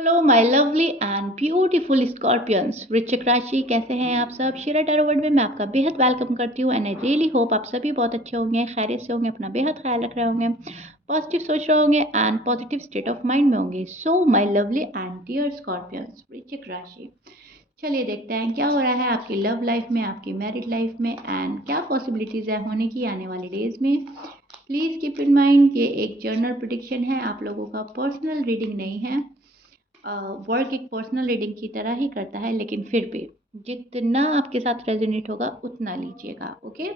Hello my lovely and beautiful scorpions वृश्चिक राशि, कैसे हैं आप सब। शिरा टैरो वर्ल्ड में मैं आपका बेहद वेलकम करती हूँ एंड आई रियली होप आप सभी बहुत अच्छे होंगे, खैरियत से होंगे, अपना बेहद ख्याल रख रहे होंगे, पॉजिटिव सोच रहे होंगे and positive state of mind में होंगे। So my lovely and dear scorpions वृश्चिक राशि, चलिए देखते हैं क्या हो रहा है आपकी लव लाइफ में, आपकी मैरिड लाइफ में एंड क्या पॉसिबिलिटीज़ है होने की आने वाले डेज में। प्लीज़ कीप इन माइंड ये एक जर्नल प्रेडिक्शन है, आप लोगों का पर्सनल रीडिंग नहीं है। वर्क एक पर्सनल रीडिंग की तरह ही करता है, लेकिन फिर भी जितना आपके साथ रेजोनेट होगा उतना लीजिएगा। ओके,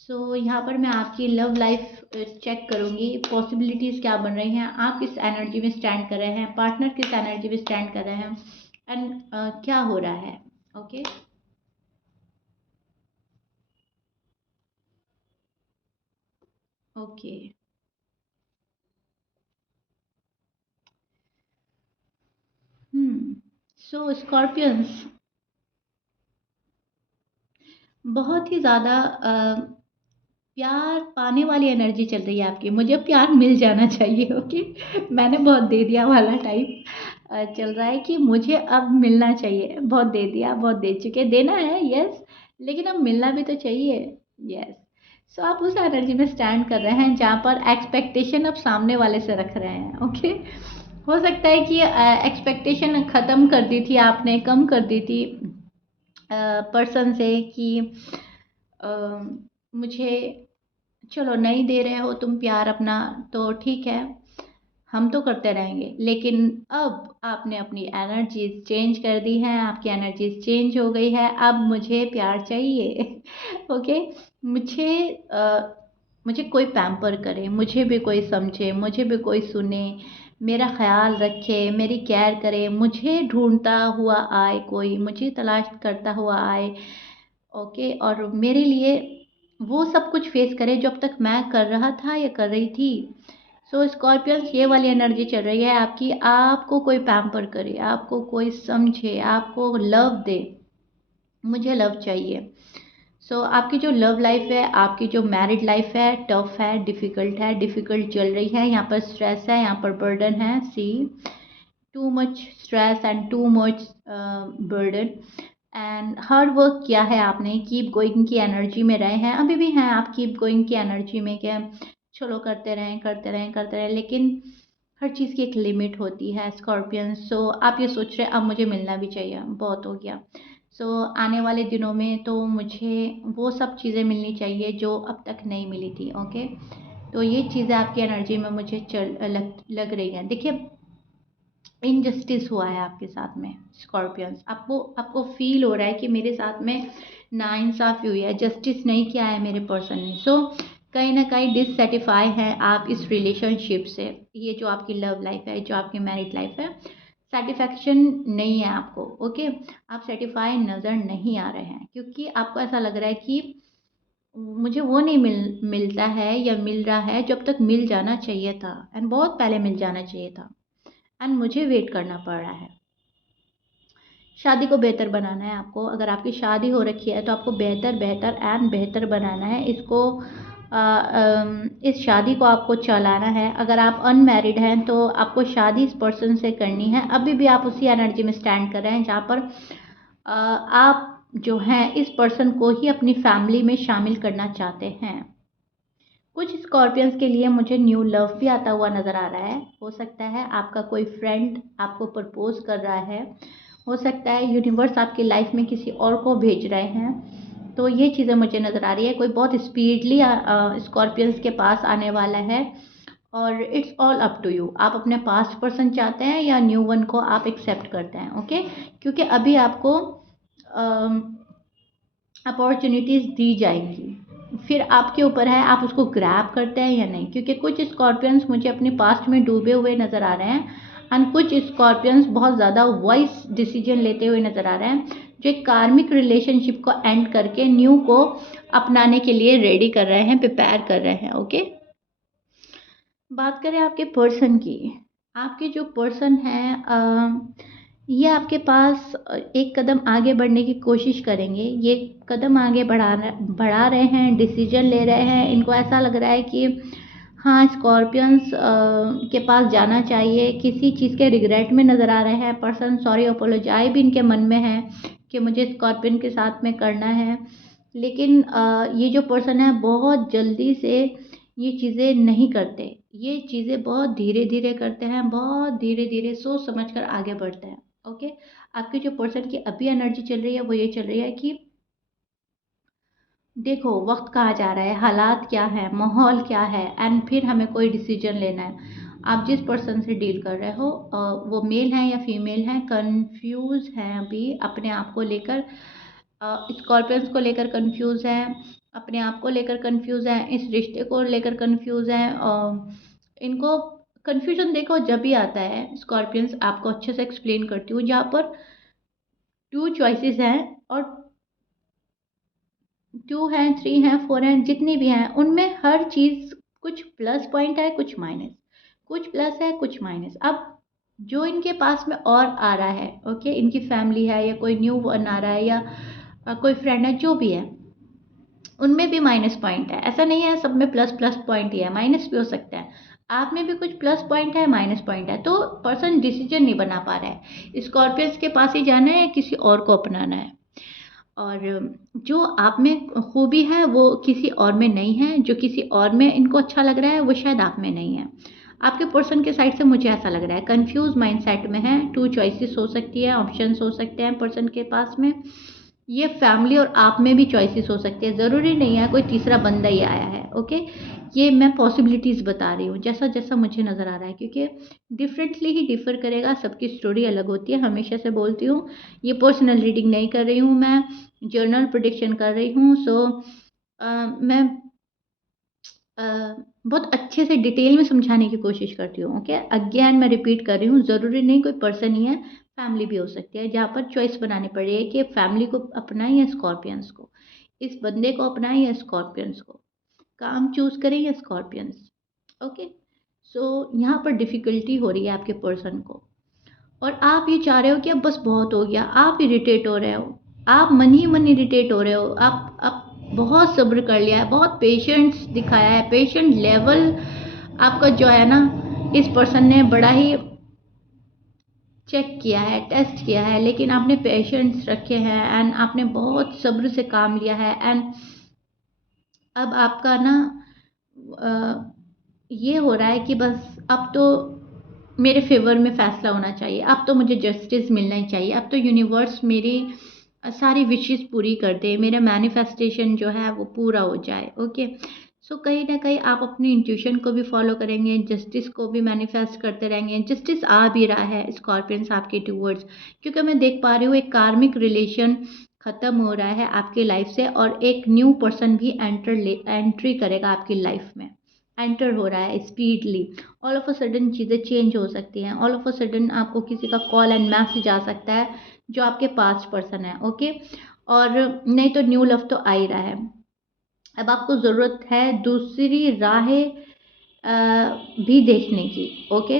सो यहाँ पर मैं आपकी लव लाइफ चेक करूँगी, पॉसिबिलिटीज़ क्या बन रही हैं, आप किस एनर्जी में स्टैंड कर रहे हैं, पार्टनर किस एनर्जी में स्टैंड कर रहे हैं एंड क्या हो रहा है। Okay, okay. सो स्कॉर्पियंस, बहुत ही ज़्यादा प्यार पाने वाली एनर्जी चल रही है आपकी, मुझे प्यार मिल जाना चाहिए। ओके, मैंने बहुत दे दिया वाला टाइप चल रहा है कि मुझे अब मिलना चाहिए, बहुत दे दिया, बहुत दे चुके, देना है यस, लेकिन अब मिलना भी तो चाहिए। यस, सो आप उस एनर्जी में स्टैंड कर रहे हैं जहाँ पर एक्सपेक्टेशन अब सामने वाले से रख रहे हैं। ओके, हो सकता है कि एक्सपेक्टेशन ख़त्म कर दी थी आपने, कम कर दी थी पर्सन से कि अ, मुझे चलो नहीं दे रहे हो तुम प्यार अपना, तो ठीक है, हम तो करते रहेंगे, लेकिन अब आपने अपनी एनर्जीज चेंज कर दी हैं, आपकी एनर्जीज चेंज हो गई है, अब मुझे प्यार चाहिए। ओके, मुझे मुझे कोई पैम्पर करे, मुझे भी कोई समझे, मुझे भी कोई सुने, मेरा ख्याल रखे, मेरी केयर करे, मुझे ढूंढता हुआ आए, कोई मुझे तलाश करता हुआ आए। ओके, और मेरे लिए वो सब कुछ फेस करे जो अब तक मैं कर रहा था या कर रही थी। सो स्कॉर्पियंस, ये वाली एनर्जी चल रही है आपकी, आपको कोई पैम्पर करे, आपको कोई समझे, आपको लव दे, मुझे लव चाहिए। सो आपकी जो लव लाइफ है, आपकी जो मैरिड लाइफ है, टफ है, डिफ़िकल्ट चल रही है, यहाँ पर स्ट्रेस है, यहाँ पर बर्डन है। See, too much stress and too much burden and hard work किया है आपने, कीप गोइंग की एनर्जी में रहे हैं, अभी भी हैं आप कीप गोइंग की एनर्जी में, क्या चलो करते रहें करते रहें करते रहें, लेकिन हर चीज़ की एक लिमिट होती है स्कॉर्पियन। सो आप ये सोच रहे हैं अब मुझे मिलना भी चाहिए, बहुत हो गया। सो आने वाले दिनों में तो मुझे वो सब चीज़ें मिलनी चाहिए जो अब तक नहीं मिली थी। ओके, तो ये चीज़ें आपकी एनर्जी में मुझे लग रही हैं। देखिए, इनजस्टिस हुआ है आपके साथ में स्कॉर्पियंस, आपको आपको फील हो रहा है कि मेरे साथ में नाइंसाफ़ी हुई है, जस्टिस नहीं किया है मेरे पर्सन ने। सो कहीं ना कहीं डिससेटिस्फाई हैं आप इस रिलेशनशिप से, ये जो आपकी लव लाइफ है, जो आपकी मैरिड लाइफ है, सेटिस्फैक्शन नहीं है आपको। ओके, आप सेटिस्फाई नज़र नहीं आ रहे हैं, क्योंकि आपको ऐसा लग रहा है कि मुझे वो नहीं मिलता है या मिल रहा है जो अब तक मिल जाना चाहिए था एंड बहुत पहले मिल जाना चाहिए था एंड मुझे वेट करना पड़ रहा है। शादी को बेहतर बनाना है आपको, अगर आपकी शादी हो रखी है तो आपको बेहतर बेहतर एंड बेहतर बनाना है इसको। इस शादी को आपको चलाना है। अगर आप अनमैरिड हैं तो आपको शादी इस पर्सन से करनी है, अभी भी आप उसी एनर्जी में स्टैंड कर रहे हैं जहाँ पर आप जो हैं इस पर्सन को ही अपनी फैमिली में शामिल करना चाहते हैं। कुछ स्कॉर्पियंस के लिए मुझे न्यू लव भी आता हुआ नज़र आ रहा है। हो सकता है आपका कोई फ्रेंड आपको प्रपोज कर रहा है, हो सकता है यूनिवर्स आपकी लाइफ में किसी और को भेज रहे हैं, तो ये चीज़ें मुझे नज़र आ रही है। कोई बहुत स्पीडली स्कॉर्पियंस के पास आने वाला है और it's all up to you, आप अपने पास्ट पर्सन चाहते हैं या न्यू वन को आप एक्सेप्ट करते हैं। ओके, क्योंकि अभी आपको अपॉर्चुनिटीज़ दी जाएंगी, फिर आपके ऊपर है आप उसको ग्रैब करते हैं या नहीं, क्योंकि कुछ स्कॉर्पियंस मुझे अपने पास्ट में डूबे हुए नज़र आ रहे हैं एंड कुछ स्कॉर्पियंस बहुत ज़्यादा वाइज डिसीजन लेते हुए नज़र आ रहे हैं, जो एक कार्मिक रिलेशनशिप को एंड करके न्यू को अपनाने के लिए रेडी कर रहे हैं, प्रिपेयर कर रहे हैं। ओके, बात करें आपके पर्सन की, आपके जो पर्सन हैं ये आपके पास एक कदम आगे बढ़ने की कोशिश करेंगे, ये कदम आगे बढ़ा रहे हैं, डिसीजन ले रहे हैं, इनको ऐसा लग रहा है कि हाँ, स्कॉर्पियंस के पास जाना चाहिए, किसी चीज़ के रिग्रेट में नज़र आ रहे हैं पर्सन, सॉरी अपोलोजाइज़ भी इनके मन में है कि मुझे स्कॉर्पियन के साथ में करना है। लेकिन ये जो पर्सन है बहुत जल्दी से ये चीज़ें नहीं करते, ये चीज़ें बहुत धीरे-धीरे करते हैं, बहुत धीरे-धीरे सोच समझ कर आगे बढ़ते हैं, ओके? आपके जो पर्सन की अभी एनर्जी चल रही है वो ये चल रही है कि देखो वक्त कहाँ जा रहा है, हालात क्या है, माहौल क्या है, एंड फिर हमें कोई डिसीजन लेना है। आप जिस पर्सन से डील कर रहे हो वो मेल हैं या फीमेल हैं, कंफ्यूज हैं अभी अपने आप को लेकर, स्कॉर्पियंस को लेकर कंफ्यूज हैं, अपने आप को लेकर कंफ्यूज हैं, इस रिश्ते को लेकर कंफ्यूज हैं। इनको कंफ्यूजन देखो जब भी आता है स्कॉर्पियंस, आपको अच्छे से एक्सप्लेन करती हूँ, जहाँ पर टू चॉइसेस हैं और टू हैं, थ्री हैं, फोर हैं, जितनी भी हैं उनमें हर चीज़ कुछ प्लस पॉइंट है, कुछ माइनस, कुछ प्लस है, कुछ माइनस। अब जो इनके पास में और आ रहा है, ओके, इनकी फैमिली है या कोई न्यू वन आ रहा है या कोई फ्रेंड है, जो भी है उनमें भी माइनस पॉइंट है। ऐसा नहीं है सब में प्लस प्लस पॉइंट ही है, माइनस भी हो सकता है। आप में भी कुछ प्लस पॉइंट है, माइनस पॉइंट है, तो पर्सन डिसीजन नहीं बना पा रहा है, स्कॉर्पियंस के पास ही जाना है या किसी और को अपनाना है। और जो आप में खूबी है वो किसी और में नहीं है, जो किसी और में इनको अच्छा लग रहा है वो शायद आप में नहीं है। आपके पर्सन के साइड से मुझे ऐसा लग रहा है कंफ्यूज माइंडसेट में है, टू चॉइसेस हो सकती है, ऑप्शंस हो सकते हैं पर्सन के पास में। ये फैमिली और आप में भी चॉइसेस हो सकती है, ज़रूरी नहीं है कोई तीसरा बंदा ही आया है, ओके? ये मैं पॉसिबिलिटीज़ बता रही हूँ जैसा जैसा मुझे नज़र आ रहा है, क्योंकि डिफरेंटली ही डिफ़र करेगा, सबकी स्टोरी अलग होती है, हमेशा से बोलती हूँ। ये पर्सनल रीडिंग नहीं कर रही हूँ मैं, जर्नल प्रेडिक्शन कर रही हूँ। सो मैं अ, बहुत अच्छे से डिटेल में समझाने की कोशिश करती हूँ, ओके? अगेन मैं रिपीट कर रही हूँ, ज़रूरी नहीं कोई पर्सन ही है, फैमिली भी हो सकती है, जहाँ पर चॉइस बनानी पड़ेगी कि फैमिली को अपनाएं या स्कॉर्पियंस को, इस बंदे को अपनाएं या स्कॉर्पियंस को, काम चूज करें या स्कॉर्पियंस, ओके? सो यहाँ पर डिफ़िकल्टी हो रही है आपके पर्सन को, और आप ये चाह रहे हो कि अब बस बहुत हो गया, आप इरिटेट हो रहे हो, आप मन ही मन इरिटेट हो रहे हो, आप बहुत सब्र कर लिया है, बहुत पेशेंस दिखाया है, पेशेंट लेवल आपका जो है ना, इस पर्सन ने बड़ा ही चेक किया है, टेस्ट किया है, लेकिन आपने पेशेंस रखे हैं एंड आपने बहुत सब्र से काम लिया है। एंड अब आपका ना अ, ये हो रहा है कि बस अब तो मेरे फेवर में फैसला होना चाहिए, अब तो मुझे जस्टिस मिलना ही चाहिए, अब तो यूनिवर्स मेरी सारी विशेस पूरी कर दे, मेरा मैनिफेस्टेशन जो है वो पूरा हो जाए, ओके? सो कहीं ना कहीं आप अपनी इंट्यूशन को भी फॉलो करेंगे, जस्टिस को भी मैनिफेस्ट करते रहेंगे, जस्टिस आ भी रहा है स्कॉर्पियंस आपके टूवर्ड्स, क्योंकि मैं देख पा रही हूँ एक कार्मिक रिलेशन ख़त्म हो रहा है आपकी लाइफ से, और एक न्यू पर्सन भी एंट्री करेगा आपकी लाइफ में, एंटर हो रहा है speedily. All of a sudden चीज़ें चेंज हो सकती हैं, ऑल ऑफ अ सडन आपको किसी का कॉल एंड मैसेज आ सकता है जो आपके पास्ट पर्सन है, ओके? और नहीं तो न्यू लव तो आ ही रहा है। अब आपको ज़रूरत है दूसरी राहें भी देखने की, ओके?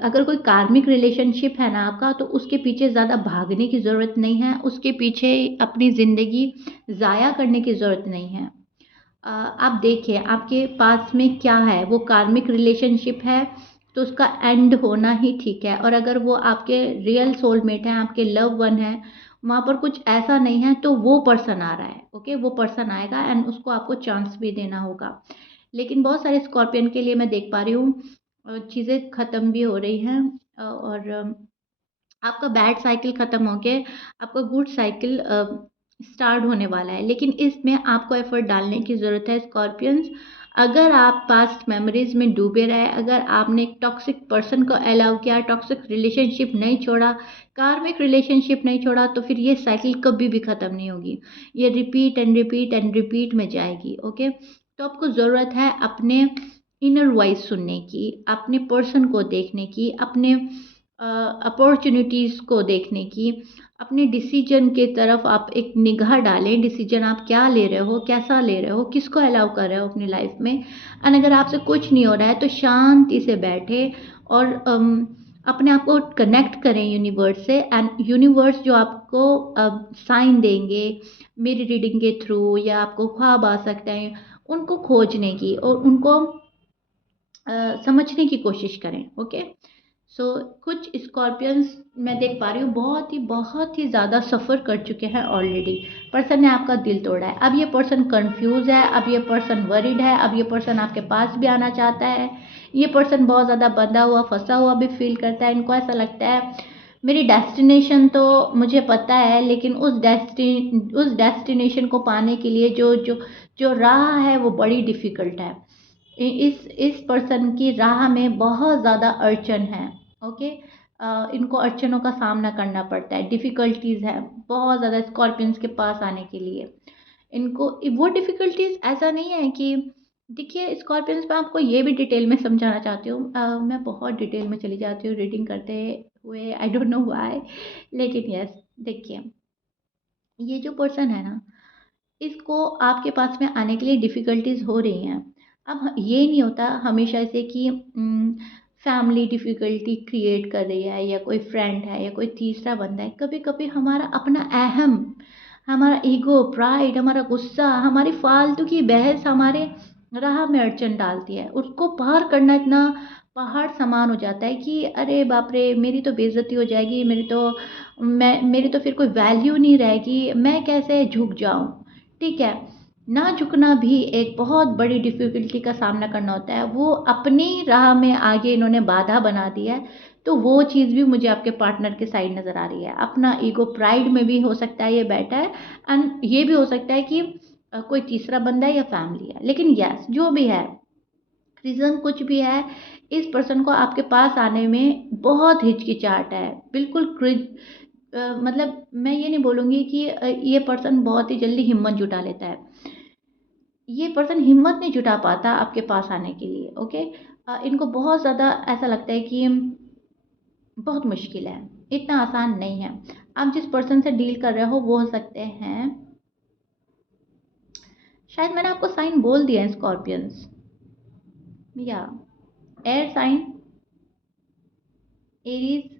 अगर कोई कार्मिक रिलेशनशिप है ना आपका, तो उसके पीछे ज़्यादा भागने की ज़रूरत नहीं है, उसके पीछे अपनी ज़िंदगी ज़ाया करने की ज़रूरत नहीं है। आप देखिए आपके पास में क्या है, वो कार्मिक रिलेशनशिप है तो उसका एंड होना ही ठीक है, और अगर वो आपके रियल सोलमेट हैं, आपके लव वन है, वहाँ पर कुछ ऐसा नहीं है, तो वो पर्सन आ रहा है, ओके? वो पर्सन आएगा एंड उसको आपको चांस भी देना होगा। लेकिन बहुत सारे स्कॉर्पियन के लिए मैं देख पा रही हूँ चीज़ें ख़त्म भी हो रही हैं, और आपका बैड साइकिल ख़त्म हो के आपका गुड साइकिल स्टार्ट होने वाला है, लेकिन इसमें आपको एफर्ट डालने की ज़रूरत है स्कॉर्पियंस। अगर आप पास्ट मेमोरीज में डूबे रहे, अगर आपने एक टॉक्सिक पर्सन को अलाउ किया, टॉक्सिक रिलेशनशिप नहीं छोड़ा, कार्मिक रिलेशनशिप नहीं छोड़ा, तो फिर ये साइकिल कभी भी ख़त्म नहीं होगी, ये repeat and repeat and repeat में जाएगी, ओके? तो आपको ज़रूरत है अपने इनर वॉइस सुनने की, अपने पर्सन को देखने की, अपने अपॉर्चुनिटीज़ को देखने की, अपने डिसीजन के तरफ आप एक निगाह डालें, डिसीजन आप क्या ले रहे हो, कैसा ले रहे हो, किसको अलाउ कर रहे हो अपनी लाइफ में। एंड अगर आपसे कुछ नहीं हो रहा है तो शांति से बैठे और अपने आप को कनेक्ट करें यूनिवर्स से, एंड यूनिवर्स जो आपको साइन देंगे मेरी रीडिंग के थ्रू, या आपको ख्वाब आ सकते हैं, उनको खोजने की और उनको समझने की कोशिश करें। ओके, सो कुछ स्कॉर्पियंस मैं देख पा रही हूँ बहुत ही ज़्यादा सफ़र कर चुके हैं ऑलरेडी। पर्सन ने आपका दिल तोड़ा है, अब ये पर्सन कंफ्यूज है, अब ये पर्सन वरीड है, अब ये पर्सन आपके पास भी आना चाहता है। ये पर्सन बहुत ज़्यादा बंधा हुआ फंसा हुआ भी फील करता है। इनको ऐसा लगता है मेरी डेस्टिनेशन तो मुझे पता है, लेकिन उस डेस्टिनेशन को पाने के लिए जो जो जो राह है वो बड़ी डिफ़िकल्ट है। इस पर्सन की राह में बहुत ज़्यादा अड़चन है। ओके, इनको अड़चनों का सामना करना पड़ता है, डिफ़िकल्टीज़ है बहुत ज़्यादा स्कॉर्पियंस के पास आने के लिए। इनको वो डिफ़िकल्टीज़ ऐसा नहीं है कि देखिए स्कॉर्पियंस मैं आपको ये भी डिटेल में समझाना चाहती हूँ। मैं बहुत डिटेल में चली जाती हूँ रीडिंग करते हुए, आई डोंट नो व्हाई, लेकिन यस, देखिए ये जो पर्सन है ना, इसको आपके पास में आने के लिए डिफ़िकल्टीज़ हो रही हैं। अब ये नहीं होता हमेशा से कि फैमिली डिफ़िकल्टी क्रिएट कर रही है या कोई फ्रेंड है या कोई तीसरा बंदा है। कभी-कभी हमारा अपना अहम, हमारा ईगो, प्राइड, हमारा गुस्सा, हमारी फालतू की बहस हमारे राह में अड़चन डालती है। उसको पार करना इतना पहाड़ समान हो जाता है कि अरे बाप रे! मेरी तो बेइज़्ज़ती हो जाएगी, मेरी तो फिर कोई वैल्यू नहीं रहेगी, मैं कैसे झुक जाऊँ? ठीक है, ना झुकना भी एक बहुत बड़ी डिफ़िकल्टी का सामना करना होता है। वो अपनी राह में आगे इन्होंने बाधा बना दी है, तो वो चीज़ भी मुझे आपके पार्टनर के साइड नज़र आ रही है। अपना ईगो प्राइड में भी हो सकता है ये बैठा है, एंड ये भी हो सकता है कि कोई तीसरा बंदा है या फैमिली है। लेकिन येस, जो भी है, रीज़न कुछ भी है, इस पर्सन को आपके पास आने में बहुत हिचकिचाहट है। बिल्कुल मतलब मैं ये नहीं बोलूँगी कि ये पर्सन बहुत ही जल्दी हिम्मत जुटा लेता है। ये पर्सन हिम्मत नहीं जुटा पाता आपके पास आने के लिए। ओके, इनको बहुत ज़्यादा ऐसा लगता है कि बहुत मुश्किल है, इतना आसान नहीं है। आप जिस पर्सन से डील कर रहे हो वो हो सकते हैं, शायद मैंने आपको साइन बोल दिया है, स्कॉर्पियंस या एयर साइन, एरीज,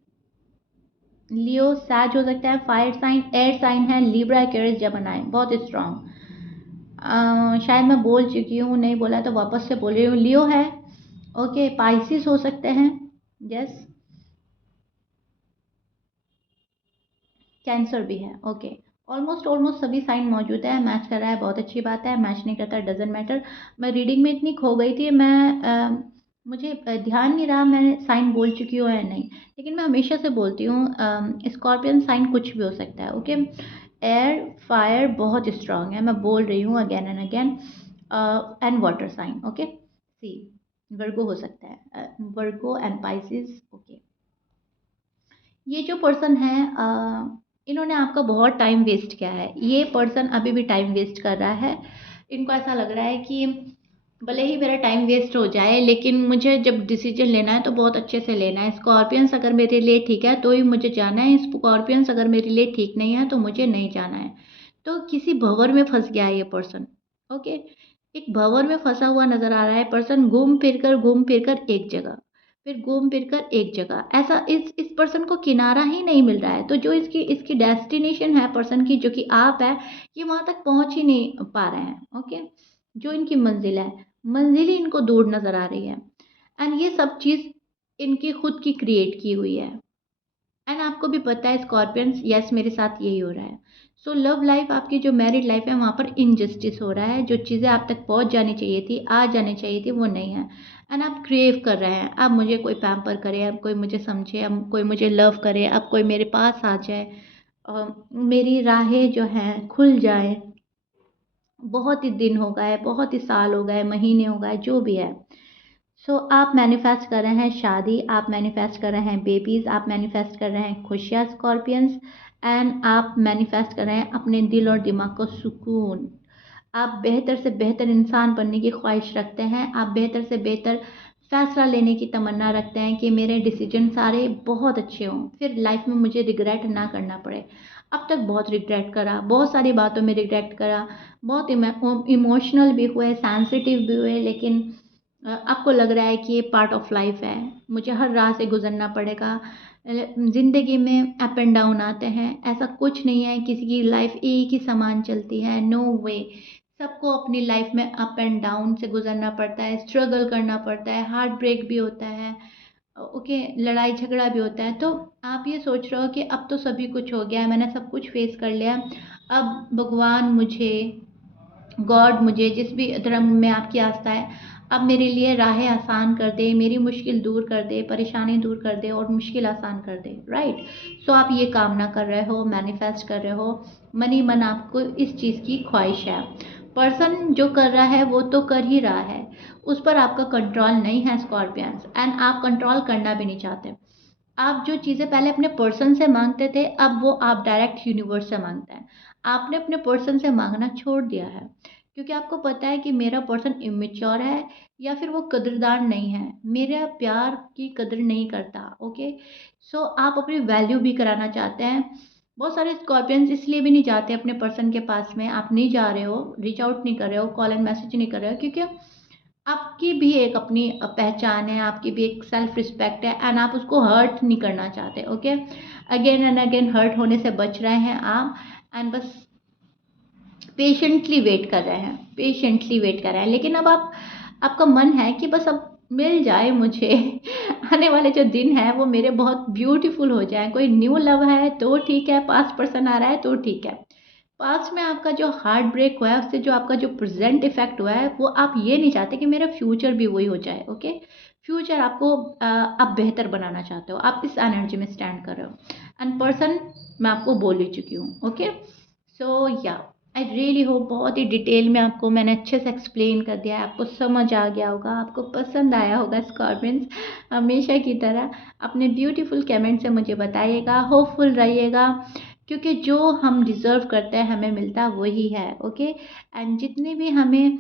लियो, सैज हो सकता है। फायर साइन, एयर साइन है लिब्रा, एक्वेरियस, जेमिनी, बहुत स्ट्रॉन्ग। शायद मैं बोल चुकी हूँ, नहीं बोला तो वापस से बोल रही हूँ। लियो है, ओके, पाइसिस हो सकते हैं, यस, कैंसर भी है। ओके, ऑलमोस्ट ऑलमोस्ट सभी साइन मौजूद है। मैच कर रहा है, बहुत अच्छी बात है। मैच नहीं करता, डजेंट मैटर। मैं रीडिंग में इतनी खो गई थी, मुझे ध्यान नहीं रहा मैंने साइन बोल चुकी हूँ या नहीं, लेकिन मैं हमेशा से बोलती हूँ स्कॉर्पियन साइन कुछ भी हो सकता है। ओके, एयर, फायर बहुत स्ट्रांग है, मैं बोल रही हूँ again and again, and water sign. Okay, see, Virgo हो सकता है, वर्गो एंड पाइसिस। ओके, ये जो पर्सन है, इन्होंने आपका बहुत टाइम वेस्ट किया है। ये पर्सन अभी भी टाइम वेस्ट कर रहा है। इनको ऐसा लग रहा है कि भले ही मेरा टाइम वेस्ट हो जाए, लेकिन मुझे जब डिसीजन लेना है तो बहुत अच्छे से लेना है। स्कॉर्पियंस अगर मेरे लिए ठीक है तो ही मुझे जाना है, स्कॉर्पियंस अगर मेरे लिए ठीक नहीं है तो मुझे नहीं जाना है। तो किसी भंवर में फंस गया है ये पर्सन। ओके, एक भंवर में फंसा हुआ नजर आ रहा है पर्सन, घूम फिर कर एक जगह, फिर घूम फिर कर एक जगह, ऐसा इस पर्सन को किनारा ही नहीं मिल रहा है। तो जो इसकी इसकी डेस्टिनेशन है पर्सन की, जो कि आप है, ये वहां तक पहुंच ही नहीं पा रहे हैं। ओके, जो इनकी मंजिल है, मंजिल ही इनको दूर नजर आ रही है, एंड ये सब चीज इनकी खुद की क्रिएट की हुई है। एंड आपको भी पता है स्कॉर्पियंस, यस मेरे साथ यही हो रहा है। सो लव लाइफ, आपकी जो मैरिड लाइफ है, वहाँ पर इनजस्टिस हो रहा है। जो चीज़ें आप तक पहुँच जानी चाहिए थी, आ जानी चाहिए थी, वो नहीं है। एंड आप क्रेव कर रहे हैं, अब मुझे कोई पैम्पर करे, अब कोई मुझे समझे, अब कोई मुझे लव करे, अब कोई मेरे पास आ जाए, मेरी राहें जो हैं खुल जाए। बहुत ही दिन हो गए, बहुत ही साल हो गए, महीने हो गए, जो भी है। सो आप मैनिफेस्ट कर रहे हैं शादी, आप मैनिफेस्ट कर रहे हैं बेबीज, आप मैनिफेस्ट कर रहे हैं खुशियाँ स्कॉर्पियंस, एंड आप मैनिफेस्ट कर रहे हैं अपने दिल और दिमाग को सुकून। आप बेहतर से बेहतर इंसान बनने की ख्वाहिश रखते हैं, आप बेहतर से बेहतर फैसला लेने की तमन्ना रखते हैं कि मेरे डिसीजन सारे बहुत अच्छे हों, फिर लाइफ में मुझे रिग्रेट ना करना पड़े। अब तक बहुत रिग्रेट करा, बहुत सारी बातों में रिग्रेट करा, बहुत इमोशनल भी हुए, सेंसिटिव भी हुए, लेकिन आपको लग रहा है कि ये पार्ट ऑफ लाइफ है, मुझे हर राह से गुजरना पड़ेगा। ज़िंदगी में अप एंड डाउन आते हैं, ऐसा कुछ नहीं है किसी की लाइफ एक ही समान चलती है, नो वे। सबको अपनी लाइफ में अप एंड डाउन से गुजरना पड़ता है, स्ट्रगल करना पड़ता है, हार्ट ब्रेक भी होता है, ओके, लड़ाई झगड़ा भी होता है। तो आप ये सोच रहे हो कि अब तो सभी कुछ हो गया है, मैंने सब कुछ फेस कर लिया, अब भगवान मुझे, गॉड मुझे, जिस भी धर्म में आपकी आस्था है, अब मेरे लिए राहें आसान कर दे, मेरी मुश्किल दूर कर दे, परेशानी दूर कर दे और मुश्किल आसान कर दे, राइट। सो आप ये कामना कर रहे हो, मैनिफेस्ट कर रहे हो, मन ही मन आपको इस चीज़ की ख्वाहिश है। पर्सन जो कर रहा है वो तो कर ही रहा है, उस पर आपका कंट्रोल नहीं है स्कॉर्पियंस, एंड आप कंट्रोल करना भी नहीं चाहते। आप जो चीज़ें पहले अपने पर्सन से मांगते थे, अब वो आप डायरेक्ट यूनिवर्स से मांगते हैं। आपने अपने पर्सन से मांगना छोड़ दिया है, क्योंकि आपको पता है कि मेरा पर्सन इमेच्योर है या फिर वो कदरदान नहीं है, मेरा प्यार की कदर नहीं करता, ओके। सो आप अपनी वैल्यू भी कराना चाहते हैं। बहुत सारे स्कॉर्पियंस इसलिए भी नहीं जाते अपने पर्सन के पास में, आप नहीं जा रहे हो, रीच आउट नहीं कर रहे हो, कॉल एंड मैसेज नहीं कर रहे हो, क्योंकि आपकी भी एक अपनी पहचान है, आपकी भी एक सेल्फ रिस्पेक्ट है, एंड आप उसको हर्ट नहीं करना चाहते, okay. Again and again hurt होने से बच रहे हैं आप, एंड बस पेशेंटली वेट कर रहे हैं, पेशेंटली वेट कर रहे हैं। लेकिन अब आप, आपका मन है कि बस अब मिल जाए मुझे आने वाले जो दिन है वो मेरे बहुत ब्यूटीफुल हो जाए। कोई न्यू लव है तो ठीक है, पास्ट पर्सन आ रहा है तो ठीक है। पास्ट में आपका जो हार्ट ब्रेक हुआ है, उससे जो आपका जो प्रेजेंट इफेक्ट हुआ है, वो आप ये नहीं चाहते कि मेरा फ्यूचर भी वही हो जाए, ओके। फ्यूचर आपको आप बेहतर बनाना चाहते हो, आप इस एनर्जी में स्टैंड कर रहे हो। एंड पर्सन मैं आपको बोल ही चुकी हूँ, ओके। सो या, आई रियली होप बहुत ही डिटेल में आपको मैंने अच्छे से एक्सप्लेन कर दिया है, आपको समझ आ गया होगा, आपको पसंद आया होगा स्कॉर्पियंस। हमेशा की तरह अपने ब्यूटीफुल कमेंट से मुझे बताइएगा, होपफुल रहिएगा, क्योंकि जो हम डिज़र्व करते हैं हमें मिलता वही है, ओके। एंड जितनी भी हमें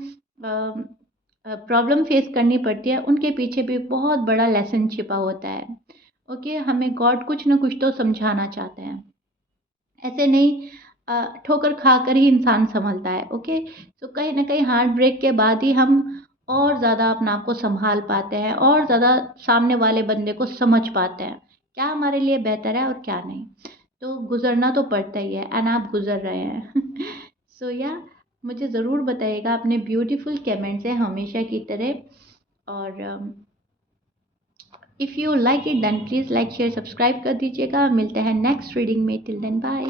प्रॉब्लम फेस करनी पड़ती है, उनके पीछे भी बहुत बड़ा लेसन छिपा होता है, ओके। हमें गॉड कुछ ना कुछ तो समझाना चाहते हैं, ऐसे नहीं ठोकर खाकर ही इंसान संभलता है, ओके। तो कहीं ना कहीं हार्ट ब्रेक के बाद ही हम और ज़्यादा अपने आप को संभाल पाते हैं, और ज़्यादा सामने वाले बंदे को समझ पाते हैं क्या हमारे लिए बेहतर है और क्या नहीं। तो गुजरना तो पड़ता ही है, एंड आप गुजर रहे हैं सो या, मुझे ज़रूर बताइएगा अपने ब्यूटीफुल कमेंट से हमेशा की तरह। और if you like it then please like share subscribe कर दीजिएगा। मिलते हैं नेक्स्ट रीडिंग में, टिल देन बाय।